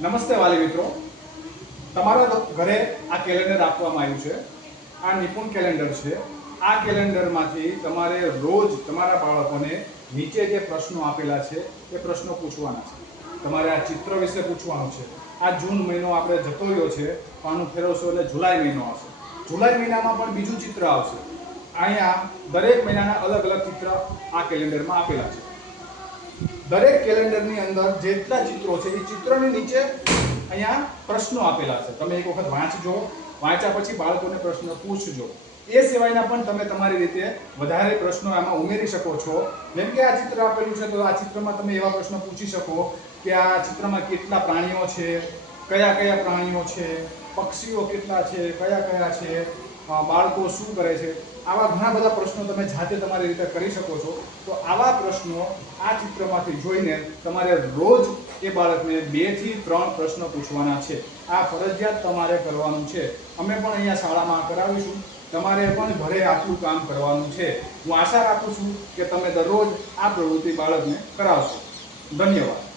નમસ્તે વાલી મિત્રો, તમારા ઘરે આ કેલેન્ડર આપવામાં આવ્યું છે. આ નિપુણ કેલેન્ડર છે. આ કેલેન્ડરમાંથી તમારે રોજ તમારા બાળકોને નીચે જે પ્રશ્નો આપેલા છે એ પ્રશ્નો પૂછવાના છે. તમારે આ ચિત્ર વિશે પૂછવાનું છે. આ જૂન મહિનો આપણે જતો રહ્યો છે, આનું ફેરવશો એટલે જુલાઈ મહિનો આવશે. જુલાઈ મહિનામાં પણ બીજું ચિત્ર આવશે. અહીંયા દરેક મહિનાના અલગ અલગ ચિત્ર આ કેલેન્ડરમાં આપેલા છે. દરેક કેલેન્ડરની અંદર જેટલા ચિત્રો છે એ ચિત્રની નીચે અહીંયા પ્રશ્નો આપેલા છે. તમે એક વખત વાંચજો, વાંચ્યા પછી બાળકોને પ્રશ્ન પૂછજો. એ સિવાયના પણ તમે તમારી રીતે વધારે પ્રશ્નો આમાં ઉમેરી શકો છો. જેમ કે આ ચિત્ર આપેલું છે તો આ ચિત્રમાં તમે એવા પ્રશ્નો પૂછી શકો કે આ ચિત્રમાં કેટલા પ્રાણીઓ છે, કયા કયા પ્રાણીઓ છે, પક્ષીઓ કેટલા છે, કયા કયા છે, બાળકો શું કરે છે. આવા ઘણા બધા પ્રશ્નો તમે જાતે તમારી રીતે કરી શકો છો. તો આવા પ્રશ્નો આ ચિત્રમાંથી જોઈને તમારે રોજ એ બાળકને 2 થી 3 પ્રશ્નો પૂછવાના છે. આ ફરજિયાત તમારે કરવાનું છે. અમે પણ અહીંયા શાળામાં કરાવીશું. તમારે પણ ઘરે આટલું કામ કરવાનું છે. હું આશા રાખું છું કે તમે દરરોજ આ પ્રવૃત્તિ બાળકને કરાવશો. ધન્યવાદ.